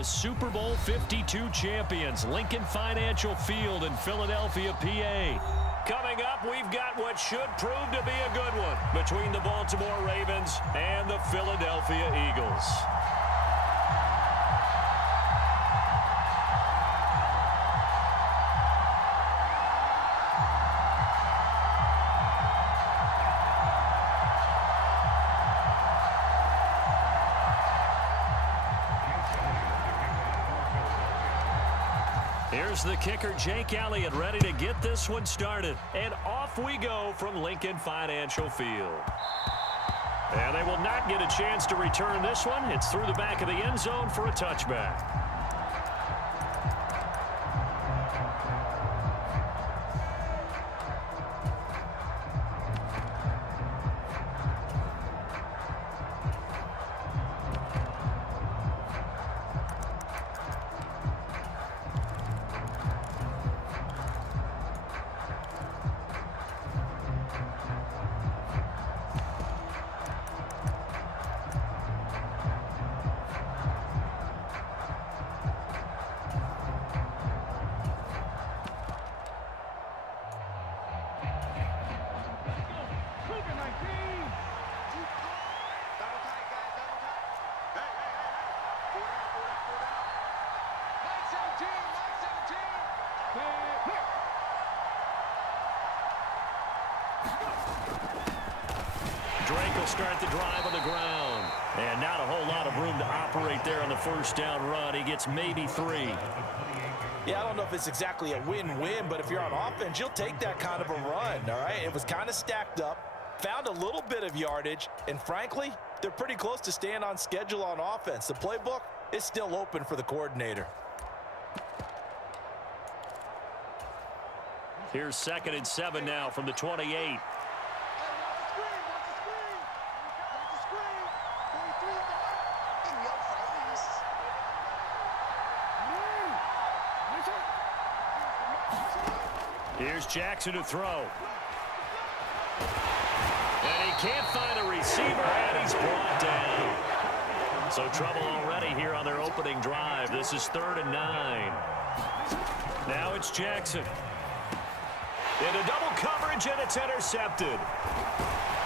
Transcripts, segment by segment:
the Super Bowl 52 champions, Lincoln Financial Field in Philadelphia, PA. Coming up, we've got what should prove to be a good one between the Baltimore Ravens and the Philadelphia Eagles. Here's the kicker, Jake Elliott, ready to get this one started. And off we go from Lincoln Financial Field. And they will not get a chance to return this one. It's through the back of the end zone for a touchback. Drake will start the drive on the ground. And not a whole lot of room to operate there on the first down run. He gets maybe 3. Yeah, I don't know if it's exactly a win-win, but if you're on offense, you'll take that kind of a run, all right? It was kind of stacked up, found a little bit of yardage, and frankly, they're pretty close to staying on schedule on offense. The playbook is still open for the coordinator. Here's 2nd and 7 now from the 28. Here's Jackson to throw. And he can't find a receiver, and he's brought down. So trouble already here on their opening drive. This is 3rd and 9. Now it's Jackson. Into double coverage, and it's intercepted.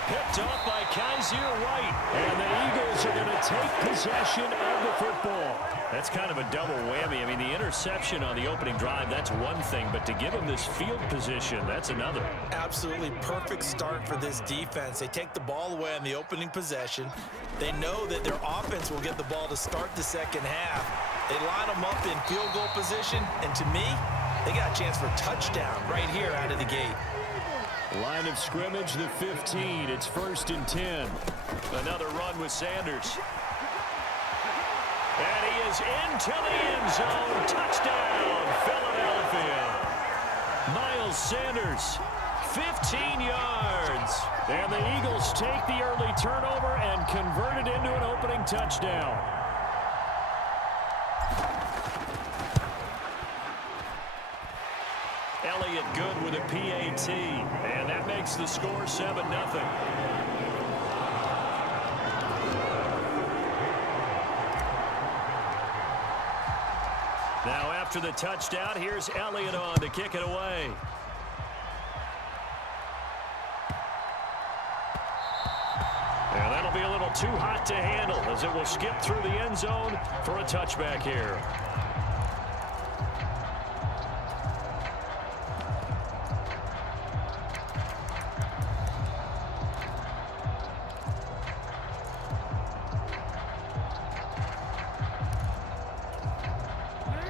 Picked off by Kaiser White. And the Eagles are going to take possession of the football. That's kind of a double whammy. I mean, the interception on the opening drive, that's one thing. But to give them this field position, that's another. Absolutely perfect start for this defense. They take the ball away on the opening possession. They know that their offense will get the ball to start the second half. They line them up in field goal position. And to me, they got a chance for a touchdown right here out of the gate. Line of scrimmage, the 15. It's 1st and 10. Another run with Sanders. And he is into the end zone. Touchdown, Philadelphia. Miles Sanders, 15 yards. And the Eagles take the early turnover and convert it into an opening touchdown. Elliott good with a PAT, and that makes the score 7-0. Now after the touchdown, here's Elliott on to kick it away. And that'll be a little too hot to handle as it will skip through the end zone for a touchback here.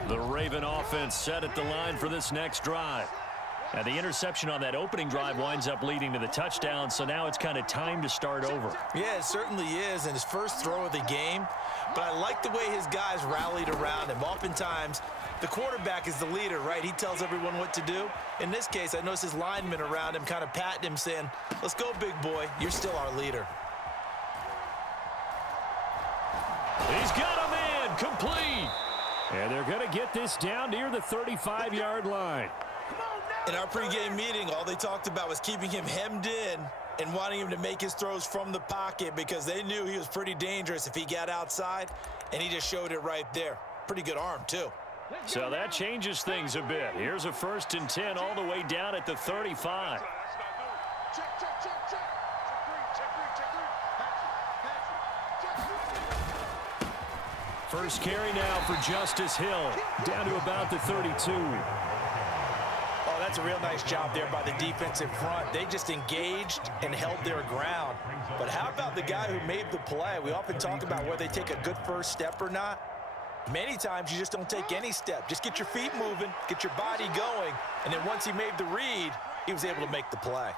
The Raven offense set at the line for this next drive. Now the interception on that opening drive winds up leading to the touchdown, so now it's kind of time to start over. Yeah, it certainly is, and his first throw of the game. But I like the way his guys rallied around him. Oftentimes, the quarterback is the leader, right? He tells everyone what to do. In this case, I noticed his linemen around him kind of patting him, saying, "Let's go, big boy. You're still our leader." He's got a man complete. And they're going to get this down near the 35-yard line. In our pregame meeting, all they talked about was keeping him hemmed in and wanting him to make his throws from the pocket because they knew he was pretty dangerous if he got outside, and he just showed it right there. Pretty good arm, too. So that changes things a bit. Here's a 1st and 10 all the way down at the 35. First carry now for Justice Hill, down to about the 32. Oh, that's a real nice job there by the defense in front. They just engaged and held their ground. But how about the guy who made the play? We often talk about whether they take a good first step or not. Many times you just don't take any step. Just get your feet moving, get your body going, and then once he made the read, he was able to make the play.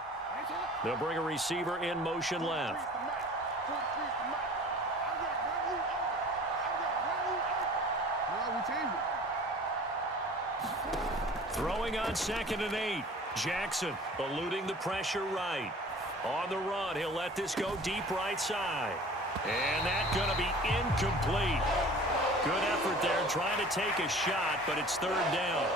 They'll bring a receiver in motion left. Throwing on 2nd and 8. Jackson eluding the pressure right. On the run, he'll let this go deep right side. And that's going to be incomplete. Good effort there trying to take a shot, but it's 3rd down.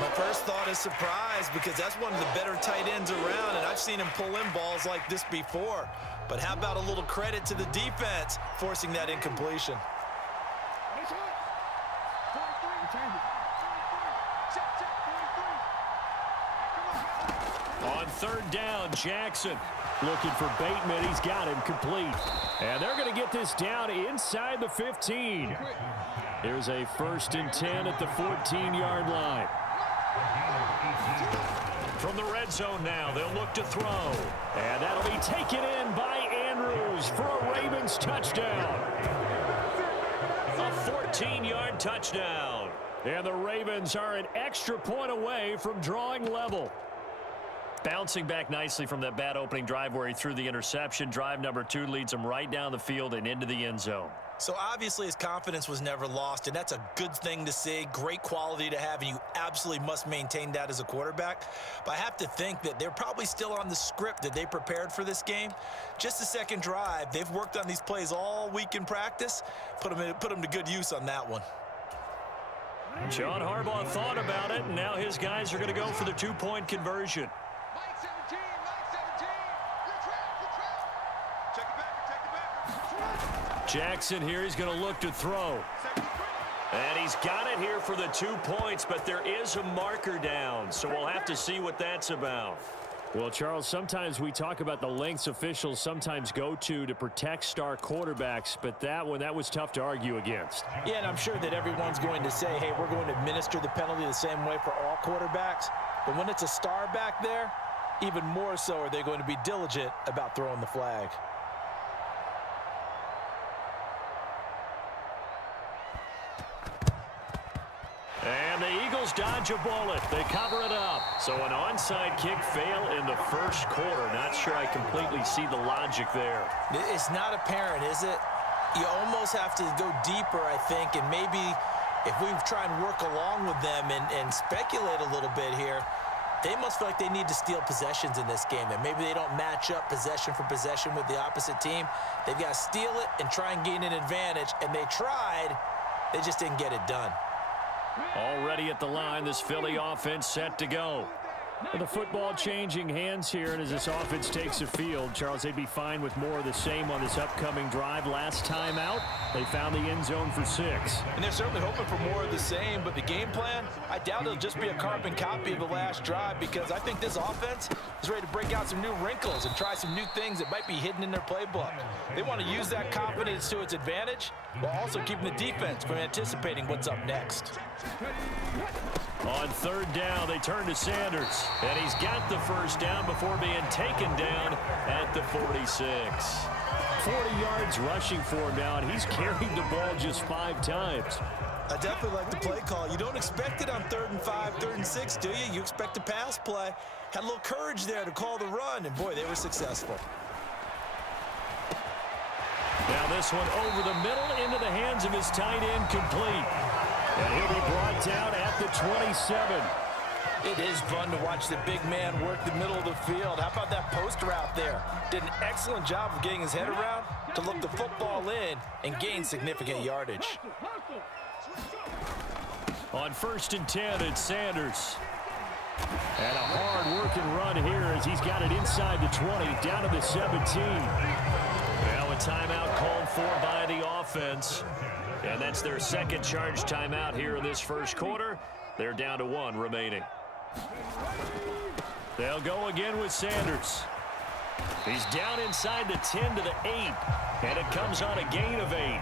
My first thought is surprise because that's one of the better tight ends around, and I've seen him pull in balls like this before. But how about a little credit to the defense forcing that incompletion? On 3rd down, Jackson looking for Bateman. He's got him complete. And they're going to get this down inside the 15. Here's a 1st and 10 at the 14-yard line. From the red zone now, they'll look to throw. And that'll be taken in by Andrews for a Ravens touchdown. A 14-yard touchdown. And the Ravens are an extra point away from drawing level. Bouncing back nicely from that bad opening drive where he threw the interception. Drive number 2 leads him right down the field and into the end zone. So obviously his confidence was never lost, and that's a good thing to see, great quality to have, and you absolutely must maintain that as a quarterback. But I have to think that they're probably still on the script that they prepared for this game. Just the second drive, they've worked on these plays all week in practice. Put them to good use on that one. John Harbaugh thought about it, and now his guys are going to go for the 2-point conversion. Jackson here, he's going to look to throw. And he's got it here for the 2 points, but there is a marker down, so we'll have to see what that's about. Well, Charles, sometimes we talk about the lengths officials sometimes go to protect star quarterbacks, but that was tough to argue against. Yeah, and I'm sure that everyone's going to say, hey, we're going to administer the penalty the same way for all quarterbacks. But when it's a star back there, even more so are they going to be diligent about throwing the flag. And the Eagles dodge a bullet. They cover it up. So an onside kick fail in the first quarter. Not sure I completely see the logic there. It's not apparent, is it? You almost have to go deeper, I think, and maybe if we try and work along with them and speculate a little bit here, they must feel like they need to steal possessions in this game, and maybe they don't match up possession for possession with the opposite team. They've got to steal it and try and gain an advantage, and they tried. They just didn't get it done. Already at the line, this Philly offense set to go. The football changing hands here, and as this offense takes the field, Charles, they'd be fine with more of the same on this upcoming drive. Last time out, they found the end zone for 6. And they're certainly hoping for more of the same, but the game plan, I doubt it'll just be a carbon copy of the last drive, because I think this offense is ready to break out some new wrinkles and try some new things that might be hidden in their playbook. They want to use that confidence to its advantage while also keeping the defense from anticipating what's up next. On 3rd down, they turn to Sanders, and he's got the first down before being taken down at the 46. 40 yards rushing for him now, and he's carried the ball just 5 times. I definitely like the play call. You don't expect it on 3rd and 5, 3rd and 6, do you? You expect a pass play. Had a little courage there to call the run, and boy, they were successful. Now this one over the middle into the hands of his tight end, complete. And he'll be brought down at the 27. It is fun to watch the big man work the middle of the field. How about that post route there? Did an excellent job of getting his head around to look the football in and gain significant yardage. On 1st and 10, it's Sanders. And a hard-working run here as he's got it inside the 20, down to the 17. Well, with timeout called for by the offense. And that's their second charge timeout here in this first quarter. They're down to 1 remaining. They'll go again with Sanders. He's down inside the 10 to the 8. And it comes on a gain of 8.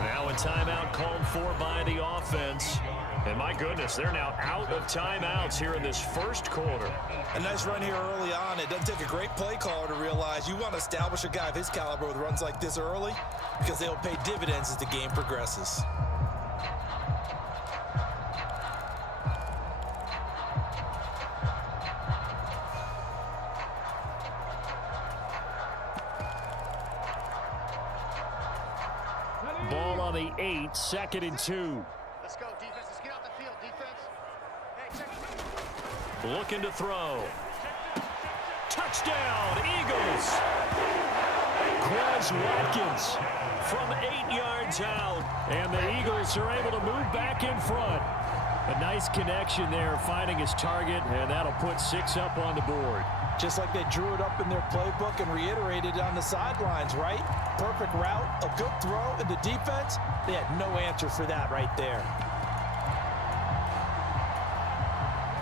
Now a timeout called for by the offense. And my goodness, they're now out of timeouts here in this first quarter. A nice run here early on. It doesn't take a great play caller to realize you want to establish a guy of his caliber with runs like this early because they'll pay dividends as the game progresses. Ball on the 8, 2nd and 2. Let's go, defense. Let's get off the field, defense. Hey, Looking to throw. Touchdown, Eagles. Quez Watkins from 8 yards out. And the Eagles are able to move back in front. A nice connection there, finding his target, and that'll put 6 up on the board. Just like they drew it up in their playbook and reiterated on the sidelines, right? Perfect route, a good throw, and the defense, they had no answer for that right there.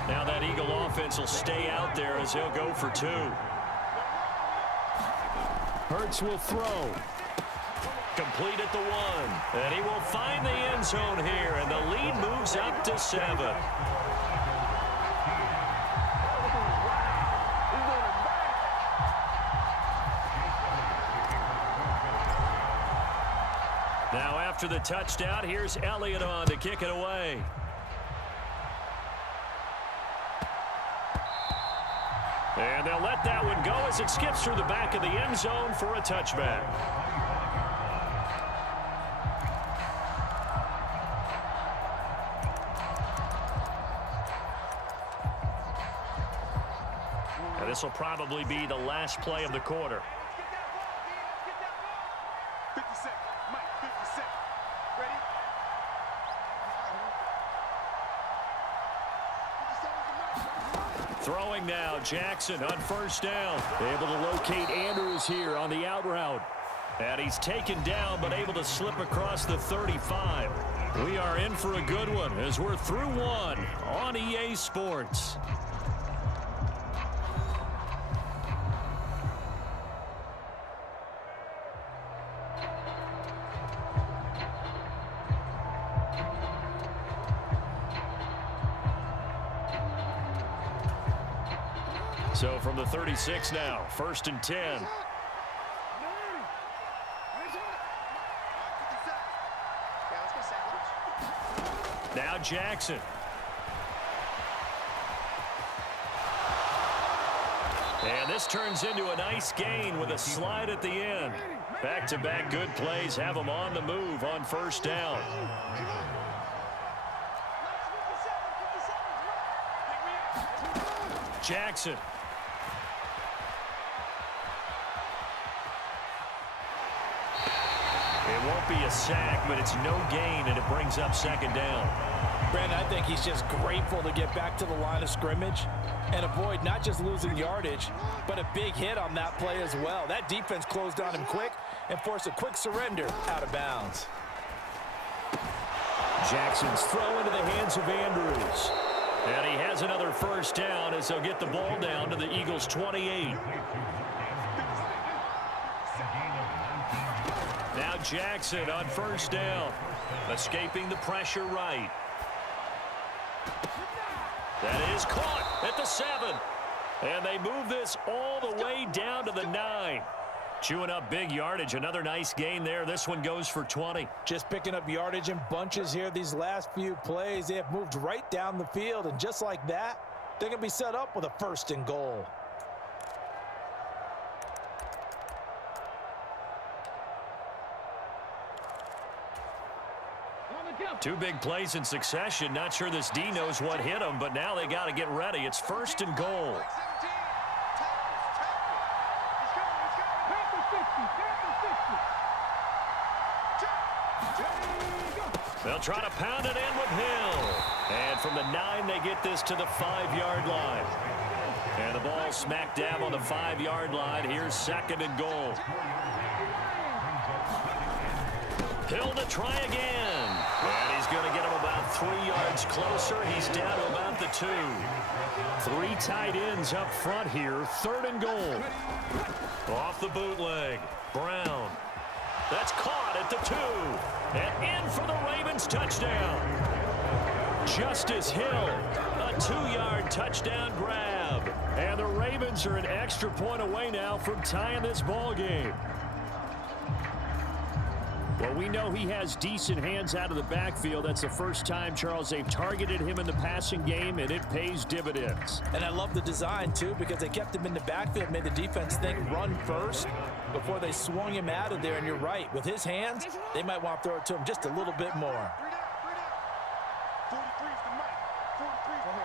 Now that Eagle offense will stay out there as he'll go for 2. Hurts will throw. Complete at the 1. And he will find the end zone here, and the lead moves up to 7. Now after the touchdown, here's Elliott on to kick it away. And they'll let that one go as it skips through the back of the end zone for a touchback. And this will probably be the last play of the quarter. 50 seconds. Mike, 50 seconds. Ready? Throwing now, Jackson on first down. Able to locate Andrews here on the out route. And he's taken down, but able to slip across the 35. We are in for a good one as we're through 1 on EA Sports. So from the 36 now, 1st and 10. Now Jackson. And this turns into a nice gain with a slide at the end. Back-to-back good plays have them on the move on first down. Jackson. It won't be a sack, but it's no gain, and it brings up 2nd down. Brandon, I think he's just grateful to get back to the line of scrimmage and avoid not just losing yardage, but a big hit on that play as well. That defense closed on him quick and forced a quick surrender out of bounds. Jackson's throw into the hands of Andrews. And he has another first down as they'll get the ball down to the Eagles' 28. Now Jackson on first down. Escaping the pressure right. That is caught at the 7. And they move this all the way down to the 9. Chewing up big yardage. Another nice gain there. This one goes for 20. Just picking up yardage in bunches here these last few plays. They have moved right down the field, and just like that, they're going to be set up with a 1st and goal. Two big plays in succession. Not sure this D knows what hit him, but now they got to get ready. It's 1st and goal. They'll try to pound it in with Hill. And from the 9, they get this to the 5-yard line. And the ball smack dab on the 5-yard line. Here's 2nd and goal. Hill to try again. And he's going to get him about 3 yards closer. He's down to about the 2. 3 tight ends up front here. 3rd and goal. Off the bootleg. Brown. That's caught at the 2. And in for the Ravens touchdown. Justice Hill, a 2-yard touchdown grab. And the Ravens are an extra point away now from tying this ball game. Well, we know he has decent hands out of the backfield. That's the first time, Charles, they've targeted him in the passing game, and it pays dividends. And I love the design, too, because they kept him in the backfield, made the defense think run first before they swung him out of there. And you're right, with his hands, they might want to throw it to him just a little bit more.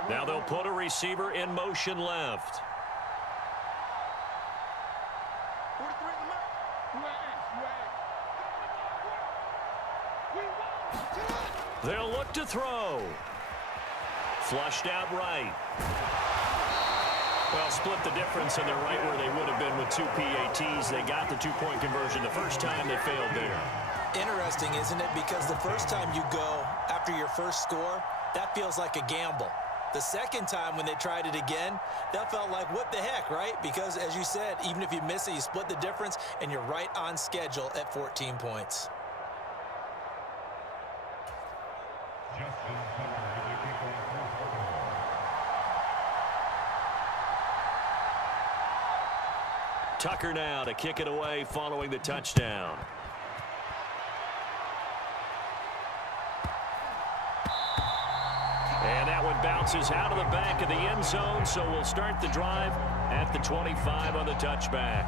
Now they'll put a receiver in motion left. They'll look to throw. Flushed out right. Well, split the difference, and they're right where they would have been with 2 PATs. They got the 2-point conversion the first time. They failed there. Interesting, isn't it? Because the first time you go after your first score, that feels like a gamble. The second time when they tried it again, that felt like, what the heck, right? Because, as you said, even if you miss it, you split the difference, and you're right on schedule at 14 points. Tucker now to kick it away following the touchdown. And that one bounces out of the back of the end zone, so we'll start the drive at the 25 on the touchback.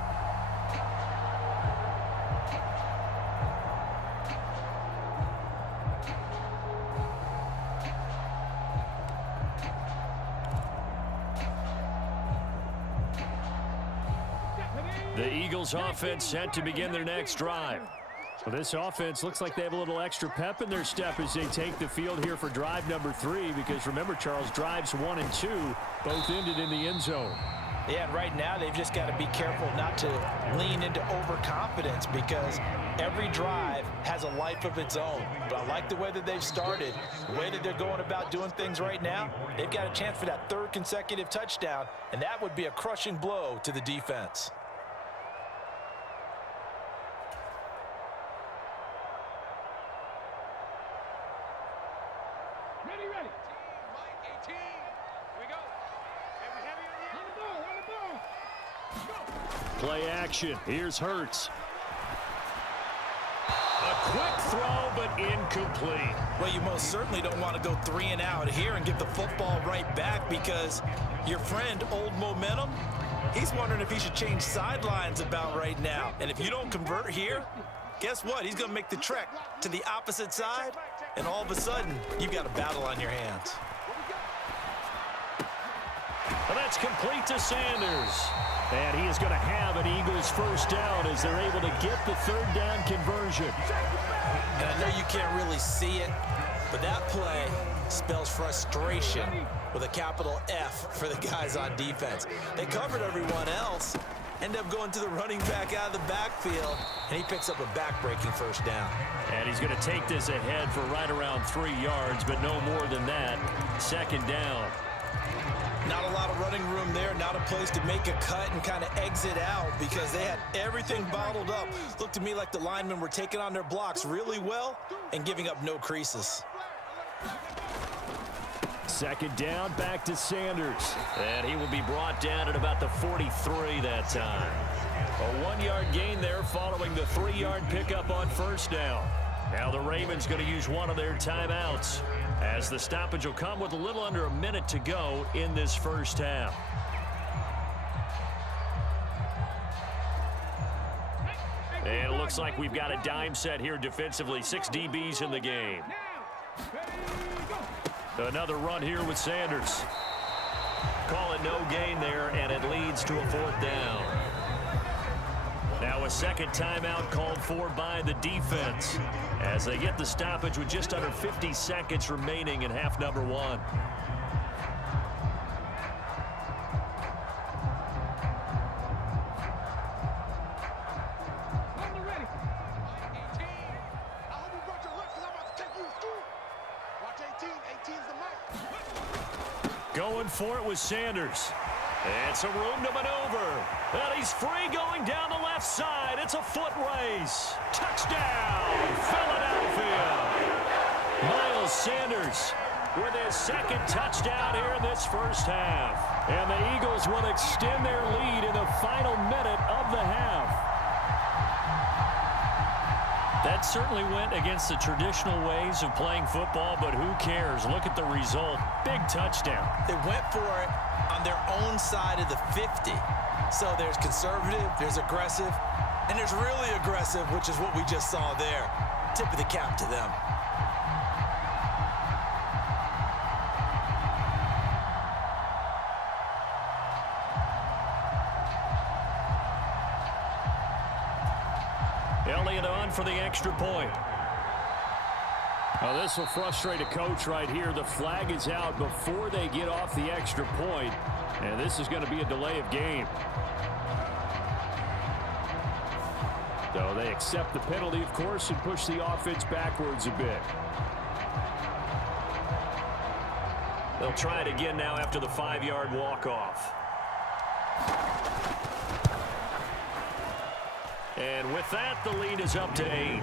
The Eagles offense set to begin their next drive. Well, this offense looks like they have a little extra pep in their step as they take the field here for drive number 3, because remember, Charles, drives 1 and 2 both ended in the end zone. Yeah, and right now they've just got to be careful not to lean into overconfidence, because every drive has a life of its own. But I like the way that they've started, the way that they're going about doing things right now. They've got a chance for that 3rd consecutive touchdown, and that would be a crushing blow to the defense. Play action. Here's Hurts. A quick throw, but incomplete. Well, you most certainly don't want to go 3 and out here and give the football right back, because your friend, Old Momentum, he's wondering if he should change sidelines about right now. And if you don't convert here, guess what? He's going to make the trek to the opposite side, and all of a sudden, you've got a battle on your hands. Well, that's complete to Sanders. And he is going to have an Eagles first down as they're able to get the 3rd down conversion. And I know you can't really see it, but that play spells frustration with a capital F for the guys on defense. They covered everyone else, end up going to the running back out of the backfield, and he picks up a back-breaking first down. And he's going to take this ahead for right around 3 yards, but no more than that. 2nd down. Not a lot of running room there, not a place to make a cut and kind of exit out, because they had everything bottled up. Looked to me like the linemen were taking on their blocks really well and giving up no creases. 2nd down, back to Sanders. And he will be brought down at about the 43 that time. A 1-yard gain there following the 3-yard pickup on first down. Now the Ravens going to use one of their timeouts, as the stoppage will come with a little under a minute to go in this first half. And it looks like we've got a dime set here defensively. 6 DBs in the game. Another run here with Sanders. Call it no gain there, and it leads to a 4th down. Now a 2nd timeout called for by the defense, as they get the stoppage with just under 50 seconds remaining in half number 1. 18's the mic. Going for it with Sanders. It's a room to maneuver. And he's free going down the left side. It's a foot race. Touchdown, Philadelphia. Miles Sanders with his second touchdown here in this first half. And the Eagles will extend their lead in the final minute of the half. That certainly went against the traditional ways of playing football, but who cares? Look at the result. Big touchdown. They went for it on their own side of the 50. So there's conservative, there's aggressive, and there's really aggressive, which is what we just saw there. Tip of the cap to them. Elliott on for the extra point. Oh, this will frustrate a coach right here. The flag is out before they get off the extra point, and this is going to be a delay of game. So they accept the penalty, of course, and push the offense backwards a bit. They'll try it again now after the 5-yard walk-off. And with that, the lead is up to 8.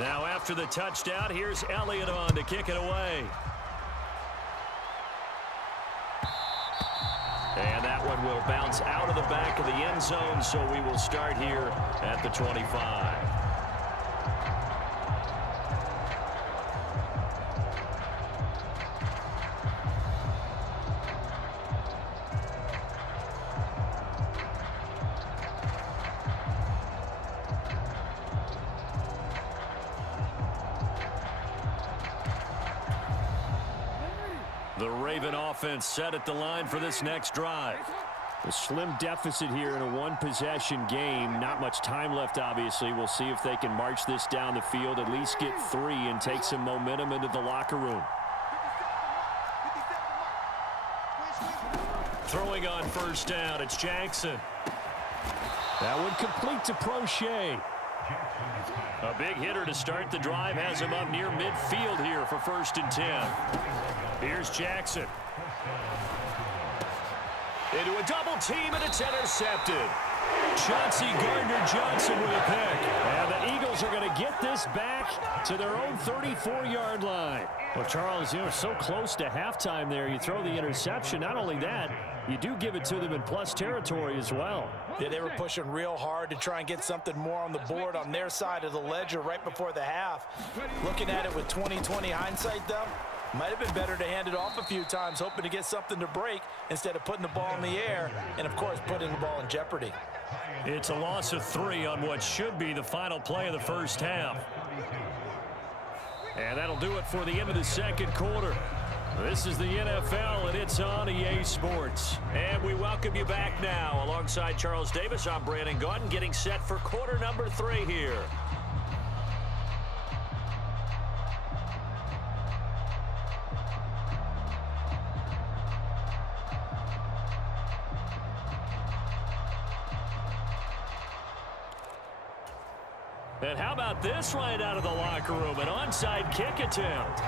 Now after the touchdown, here's Elliott on to kick it away. And that one will bounce out of the back of the end zone, so we will start here at the 25. The Raven offense set at the line for this next drive. A slim deficit here in a one-possession game. Not much time left, obviously. We'll see if they can march this down the field, at least get 3, and take some momentum into the locker room. Throwing on first down, it's Jackson. That one complete to Prochet. A big hitter to start the drive has him up near midfield here for 1st and 10. Here's Jackson. Into a double team, and it's intercepted. Chauncey Gardner-Johnson with a pick. And the Eagles are going to get this back to their own 34-yard line. Well, Charles, you know, so close to halftime there. You throw the interception. Not only that, you do give it to them in plus territory as well. Yeah, they were pushing real hard to try and get something more on the board on their side of the ledger right before the half. Looking at it with 20/20 hindsight, though, might have been better to hand it off a few times, hoping to get something to break instead of putting the ball in the air and, of course, putting the ball in jeopardy. It's a loss of 3 on what should be the final play of the first half. And that'll do it for the end of the second quarter. This is the NFL, and it's on EA Sports. And we welcome you back now. Alongside Charles Davis, I'm Brandon Gaudin, getting set for quarter number 3 here. And how about this right out of the locker room? An onside kick attempt.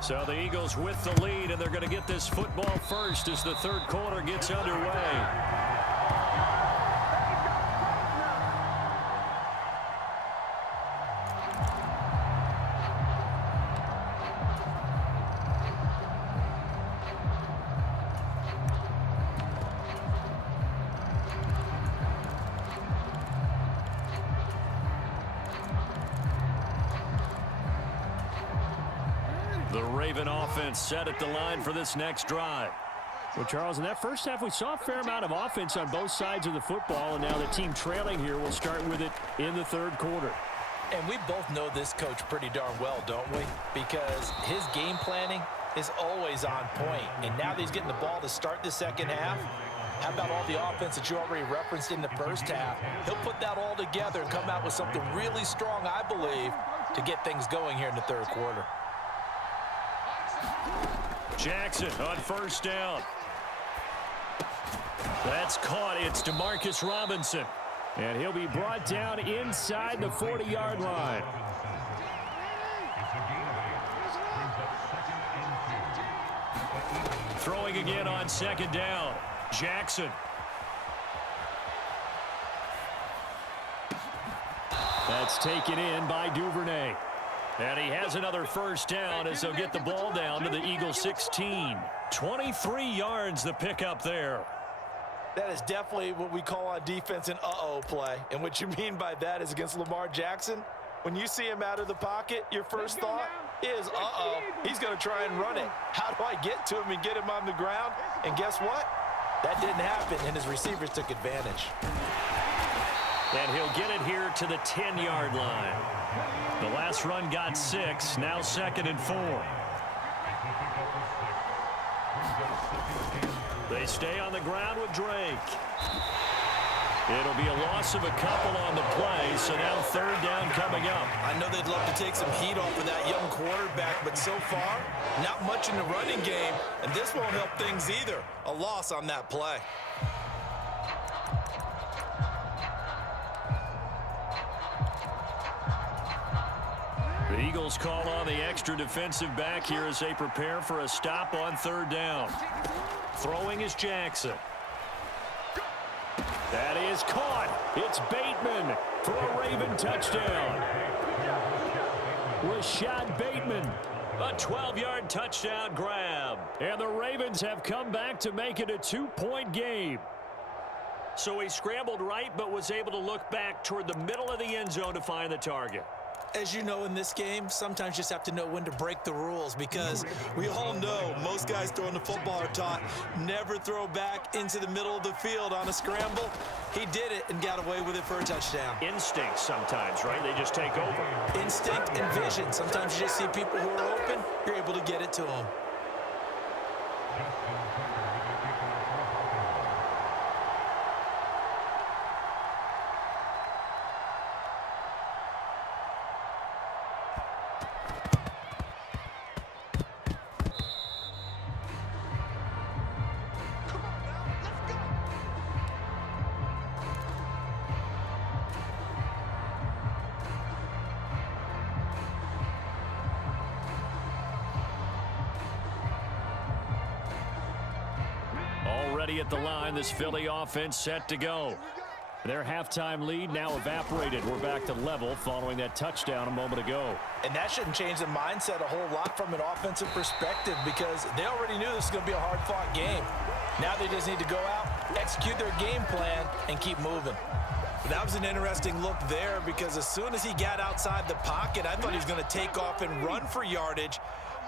So the Eagles with the lead, and they're going to get this football first as the third quarter gets underway. The Raven offense set at the line for this next drive. Well, Charles, in that first half, we saw a fair amount of offense on both sides of the football, and now the team trailing here will start with it in the third quarter. And we both know this coach pretty darn well, don't we? Because his game planning is always on point. And now that he's getting the ball to start the second half, how about all the offense that you already referenced in the first half? He'll put that all together and come out with something really strong, I believe, to get things going here in the third quarter. Jackson on first down. That's caught. It's Demarcus Robinson. And he'll be brought down inside the 40-yard line. Throwing again on second down. Jackson. That's taken in by Duvernay. And he has another first down as they'll get the ball down to the Eagles 16. 23 yards the pickup there. That is definitely what we call on defense an uh-oh play. And what you mean by that is against Lamar Jackson, when you see him out of the pocket, your first thought is, uh-oh, he's going to try and run it. How do I get to him and get him on the ground? And guess what? That didn't happen, and his receivers took advantage. And he'll get it here to the 10-yard line. The last run got 6, now 2nd and 4. They stay on the ground with Drake. It'll be a loss of a couple on the play, so now third down coming up. I know they'd love to take some heat off of that young quarterback, but so far, not much in the running game, and this won't help things either. A loss on that play. The Eagles call on the extra defensive back here as they prepare for a stop on third down. Throwing is Jackson. That is caught. It's Bateman for a Raven touchdown. Rashad Bateman. A 12-yard touchdown grab. And the Ravens have come back to make it a 2-point game. So he scrambled right but was able to look back toward the middle of the end zone to find the target. As you know, in this game, sometimes you just have to know when to break the rules, because we all know most guys throwing the football are taught never throw back into the middle of the field on a scramble. He did it and got away with it for a touchdown. Instinct sometimes, right? They just take over. Instinct and vision. Sometimes you just see people who are open, you're able to get it to them. Already at the line, this Philly offense set to go. Their halftime lead now evaporated. We're back to level following that touchdown a moment ago. And that shouldn't change the mindset a whole lot from an offensive perspective, because they already knew this was going to be a hard-fought game. Now they just need to go out, execute their game plan, and keep moving. That was an interesting look there, because as soon as he got outside the pocket, I thought he was going to take off and run for yardage.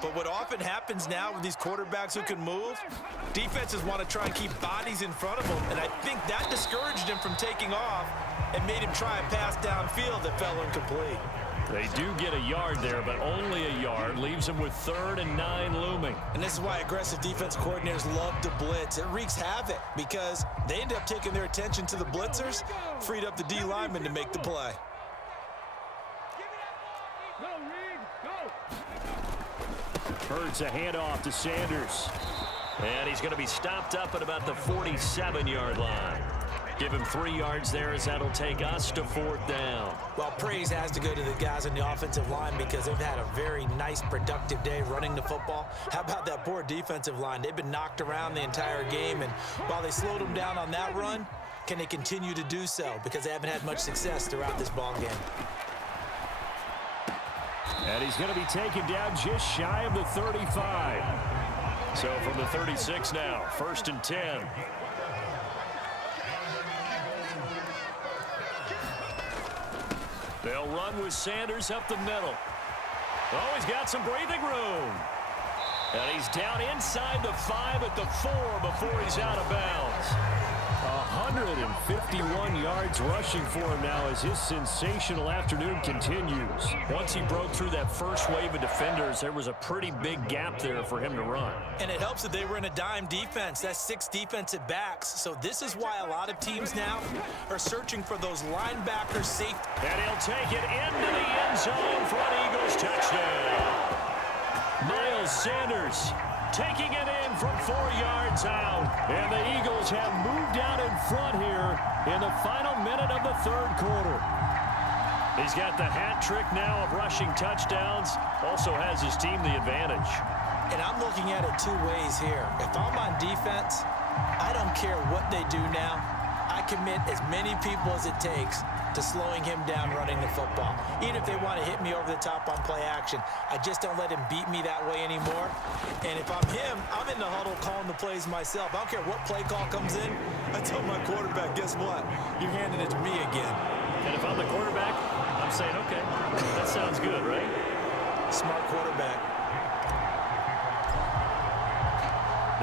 But what often happens now with these quarterbacks who can move, defenses want to try and keep bodies in front of them, and I think that discouraged him from taking off and made him try a pass downfield that fell incomplete. They do get a yard there, but only a yard. Leaves them with 3rd and 9 looming. And this is why aggressive defense coordinators love to blitz. It wreaks havoc because they end up taking their attention to the blitzers, freed up the D lineman to make the play. Hurts a handoff to Sanders. And he's going to be stopped up at about the 47-yard line. Give him 3 yards there as that'll take us to 4th down. Well, praise has to go to the guys on the offensive line because they've had a very nice, productive day running the football. How about that poor defensive line? They've been knocked around the entire game, and while they slowed them down on that run, can they continue to do so? Because they haven't had much success throughout this ball game. And he's going to be taken down just shy of the 35. So from the 36 now, 1st and 10. They'll run with Sanders up the middle. Oh, he's got some breathing room. And he's down inside the 5 at the 4 before he's out of bounds. 151 yards rushing for him now as his sensational afternoon continues. Once he broke through that first wave of defenders, there was a pretty big gap there for him to run. And it helps that they were in a dime defense. That's 6 defensive backs. So this is why a lot of teams now are searching for those linebacker safety. And he'll take it into the end zone for an Eagles touchdown. Miles Sanders taking it in from 4 yards out. And the Eagles have moved out in front here in the final minute of the third quarter. He's got the hat trick now of rushing touchdowns. Also has his team the advantage. And I'm looking at it 2 ways here. If I'm on defense, I don't care what they do now. I commit as many people as it takes to slowing him down running the football. Even if they want to hit me over the top on play action, I just don't let him beat me that way anymore. And if I'm him, I'm in the huddle calling the plays myself. I don't care what play call comes in. I tell my quarterback, guess what? You're handing it to me again. And if I'm the quarterback, I'm saying, okay, that sounds good, right? Smart quarterback.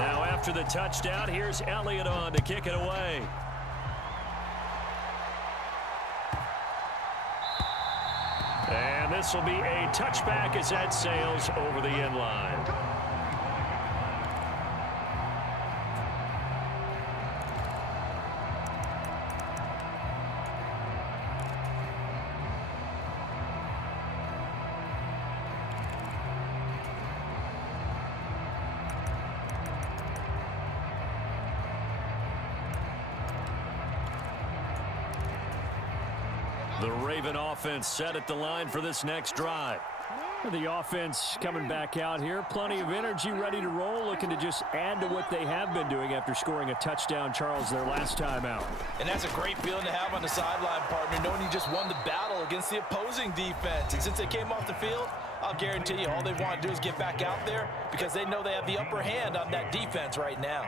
Now after the touchdown, here's Elliott on to kick it away. And this will be a touchback as that sails over the end line. The Raven offense set at the line for this next drive. The offense coming back out here. Plenty of energy, ready to roll, looking to just add to what they have been doing after scoring a touchdown, Charles, their last time out. And that's a great feeling to have on the sideline, partner, knowing you just won the battle against the opposing defense. And since they came off the field, I'll guarantee you all they want to do is get back out there because they know they have the upper hand on that defense right now.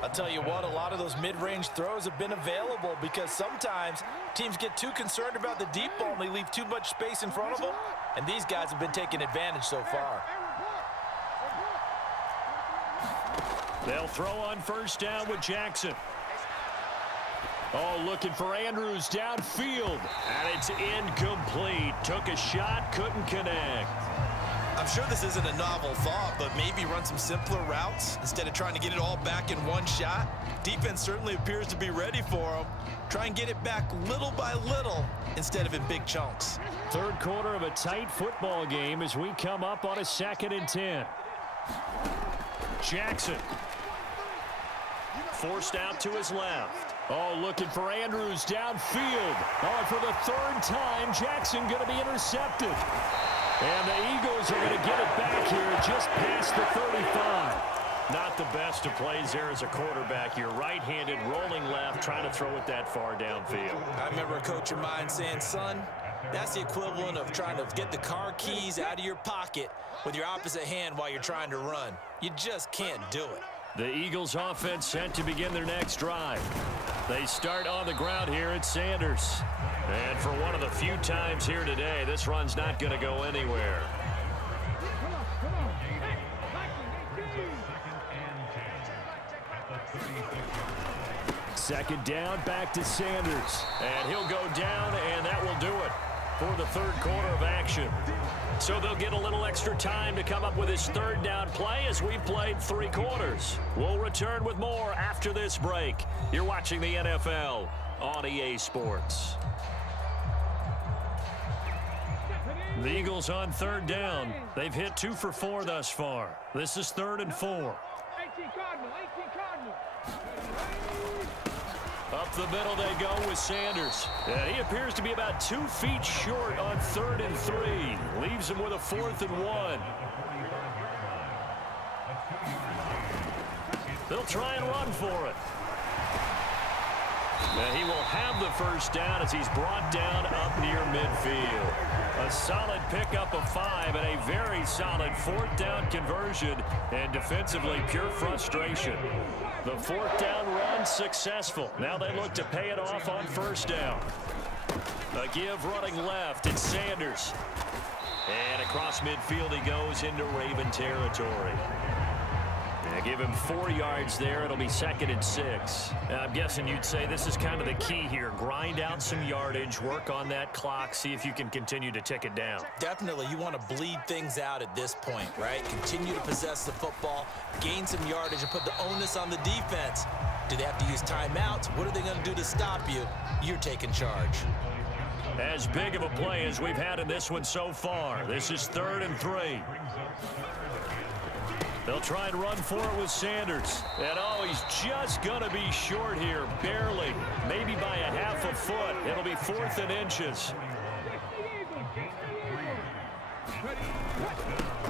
I'll tell you what, a lot of those mid-range throws have been available because sometimes teams get too concerned about the deep ball and they leave too much space in front of them, and these guys have been taking advantage so far. They'll throw on first down with Jackson. Oh, looking for Andrews downfield, and it's incomplete. Took a shot, couldn't connect. I'm sure this isn't a novel thought, but maybe run some simpler routes instead of trying to get it all back in one shot. Defense certainly appears to be ready for them. Try and get it back little by little instead of in big chunks. Third quarter of a tight football game as we come up on a 2nd and 10. Jackson forced out to his left. Oh, looking for Andrews downfield. Oh, for the 3rd time, Jackson going to be intercepted. And the Eagles are going to get it back here just past the 35. Not the best of plays there as a quarterback. You're right-handed, rolling left, trying to throw it that far downfield. I remember a coach of mine saying, son, that's the equivalent of trying to get the car keys out of your pocket with your opposite hand while you're trying to run. You just can't do it. The Eagles offense set to begin their next drive. They start on the ground here at Sanders. And for one of the few times here today, this run's not going to go anywhere. Second down, back to Sanders. And he'll go down, and that will do it for the third quarter of action. So they'll get a little extra time to come up with his 3rd down play as we've played 3 quarters. We'll return with more after this break. You're watching the NFL on EA Sports. The Eagles on 3rd down. They've hit 2 for 4 thus far. This is 3rd and 4. 18 Cardinal, 18 Cardinal. Up the middle they go with Sanders. And he appears to be about 2 feet short on 3rd and 3. Leaves him with a 4th and 1. They'll try and run for it. And he will have the first down as he's brought down up near midfield. A solid pickup of 5 and a very solid 4th down conversion, and defensively pure frustration. The 4th down run successful. Now they look to pay it off on first down. A give running left. It's Sanders. And across midfield he goes into Raven territory. Give him 4 yards there. It'll be 2nd and 6. I'm guessing you'd say this is kind of the key here. Grind out some yardage, work on that clock, see if you can continue to tick it down. Definitely, you want to bleed things out at this point, right? Continue to possess the football, gain some yardage, and put the onus on the defense. Do they have to use timeouts? What are they going to do to stop you? You're taking charge. As big of a play as we've had in this one so far. This is 3rd and 3. They'll try and run for it with Sanders. And, oh, he's just going to be short here, barely. Maybe by a half a foot. It'll be 4th and inches.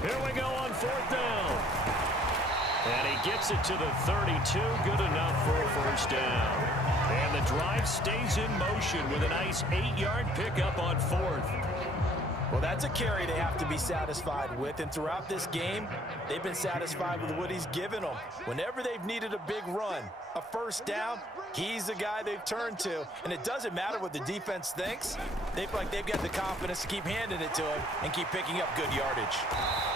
Here we go on 4th down. And he gets it to the 32. Good enough for a first down. And the drive stays in motion with a nice 8-yard pickup on 4th. Well, that's a carry they have to be satisfied with, and throughout this game, they've been satisfied with what he's given them. Whenever they've needed a big run, a first down, he's the guy they've turned to, and it doesn't matter what the defense thinks. They feel like they've got the confidence to keep handing it to him and keep picking up good yardage.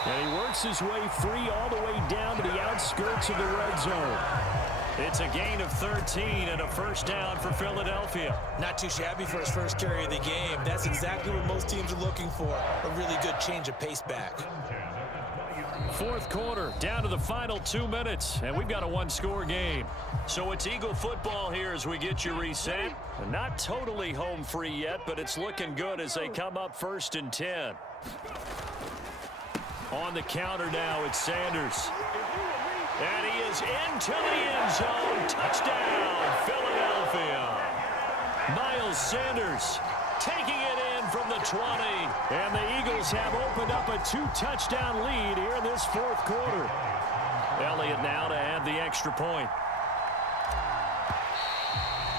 And he works his way free all the way down to the outskirts of the red zone. It's a gain of 13 and a first down for Philadelphia. Not too shabby for his first carry of the game. That's exactly what most teams are looking for, a really good change of pace back. 4th quarter, down to the final 2 minutes, and we've got a 1-score game. So it's Eagle football here as we get you reset. Not totally home free yet, but it's looking good as they come up 1st and 10. On the counter now, it's Sanders. And he is into the end zone. Touchdown, Philadelphia. Miles Sanders taking it in from the 20. And the Eagles have opened up a 2-touchdown lead here in this 4th quarter. Elliott now to add the extra point.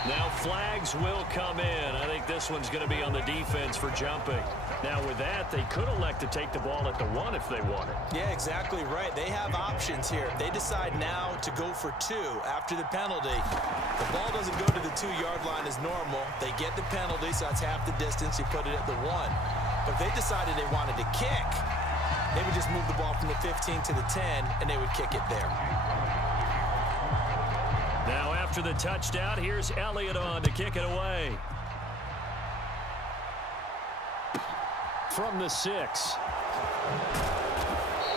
Now flags will come in. I think this one's going to be on the defense for jumping. Now with that, they could elect to take the ball at the 1 if they wanted. Yeah, exactly right. They have options here. If they decide now to go for 2 after the penalty, the ball doesn't go to the 2-yard line as normal. They get the penalty, so that's half the distance. You put it at the 1. But if they decided they wanted to kick, they would just move the ball from the 15 to the 10, and they would kick it there. Now after the touchdown, here's Elliott on to kick it away. From the 6.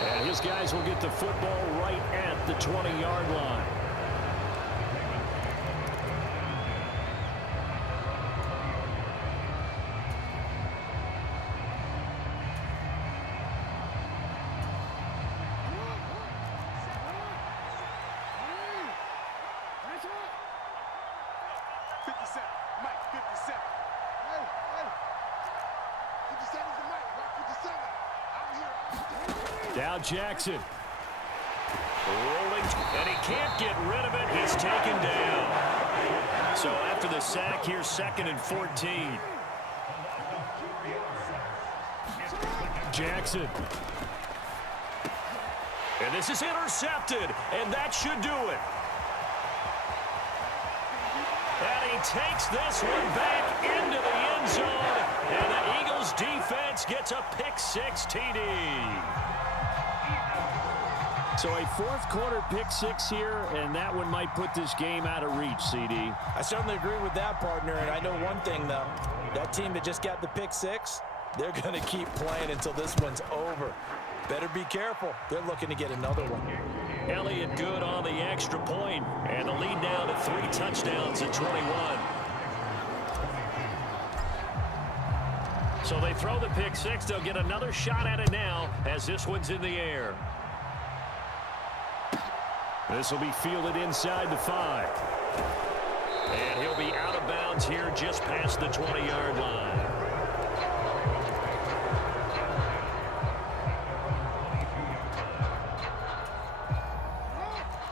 And his guys will get the football right at the 20-yard line. Now Jackson. Rolling, and he can't get rid of it. He's taken down. So after the sack, here's 2nd and 14. Jackson. And this is intercepted, and that should do it. And he takes this one back into the end zone, and the Eagles defense gets a pick-6 TD. So a 4th quarter pick-6 here, and that one might put this game out of reach, CD. I certainly agree with that, partner, and I know one thing, though. That team that just got the pick-6, they're going to keep playing until this one's over. Better be careful. They're looking to get another one. Elliott good on the extra point, and the lead now to 3 touchdowns at 21. So they throw the pick-6. They'll get another shot at it now as this one's in the air. This will be fielded inside the 5. And he'll be out of bounds here just past the 20-yard line.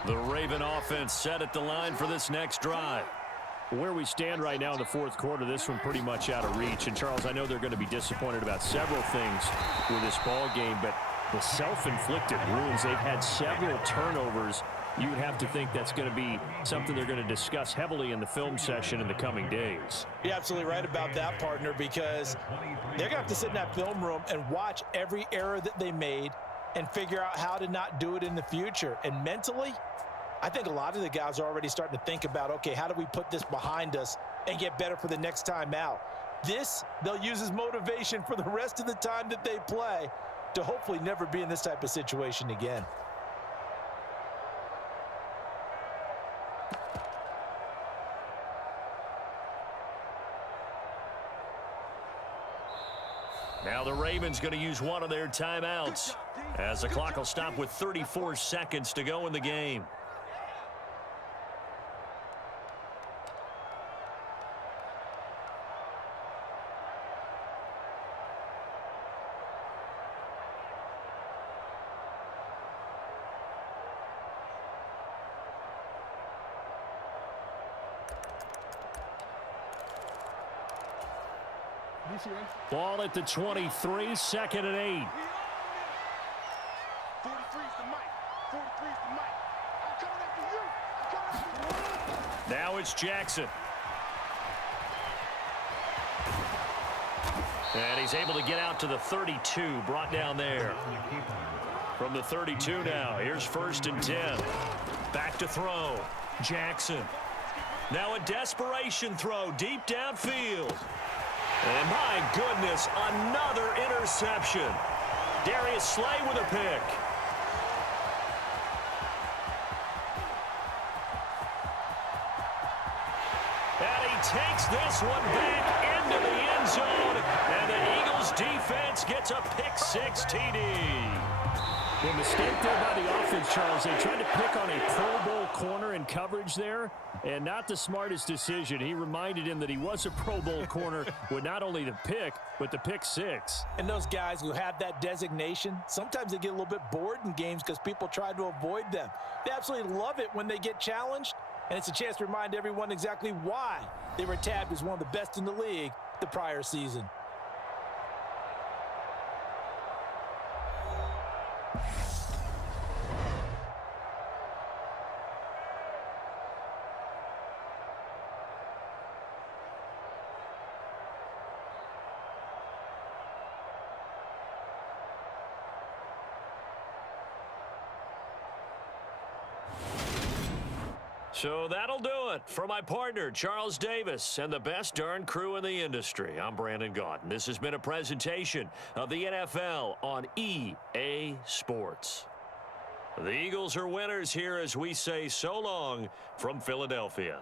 The Raven offense set at the line for this next drive. Where we stand right now in the 4th quarter, this one pretty much out of reach. And, Charles, I know they're going to be disappointed about several things with this ball game, but the self-inflicted wounds, they've had several turnovers you would have to think that's going to be something they're going to discuss heavily in the film session in the coming days. You're absolutely right about that, partner, because they're going to have to sit in that film room and watch every error that they made and figure out how to not do it in the future. And mentally, I think a lot of the guys are already starting to think about, okay, how do we put this behind us and get better for the next time out? This, they'll use as motivation for the rest of the time that they play to hopefully never be in this type of situation again. Now the Ravens going to use one of their timeouts as the clock will stop with 34 seconds to go in the game. Ball at the 23, second and 8. 43's the mic. 43's the mic. I'm coming after you. I'm coming after you. Now it's Jackson. And he's able to get out to the 32, brought down there. From the 32 now, here's 1st and 10. Back to throw. Jackson. Now a desperation throw deep downfield. And my goodness, another interception. Darius Slay with a pick. And he takes this one back into the end zone. And the Eagles defense gets a pick-6 TD. Well, mistake there by the offense, Charles. They tried to pick on a Pro Bowl corner in coverage there, and not the smartest decision. He reminded him that he was a Pro Bowl corner with not only the pick, but the pick-6. And those guys who have that designation, sometimes they get a little bit bored in games because people try to avoid them. They absolutely love it when they get challenged, and it's a chance to remind everyone exactly why they were tabbed as one of the best in the league the prior season. So that'll do it for my partner, Charles Davis, and the best darn crew in the industry. I'm Brandon Gaudin. This has been a presentation of the NFL on EA Sports. The Eagles are winners here as we say so long from Philadelphia.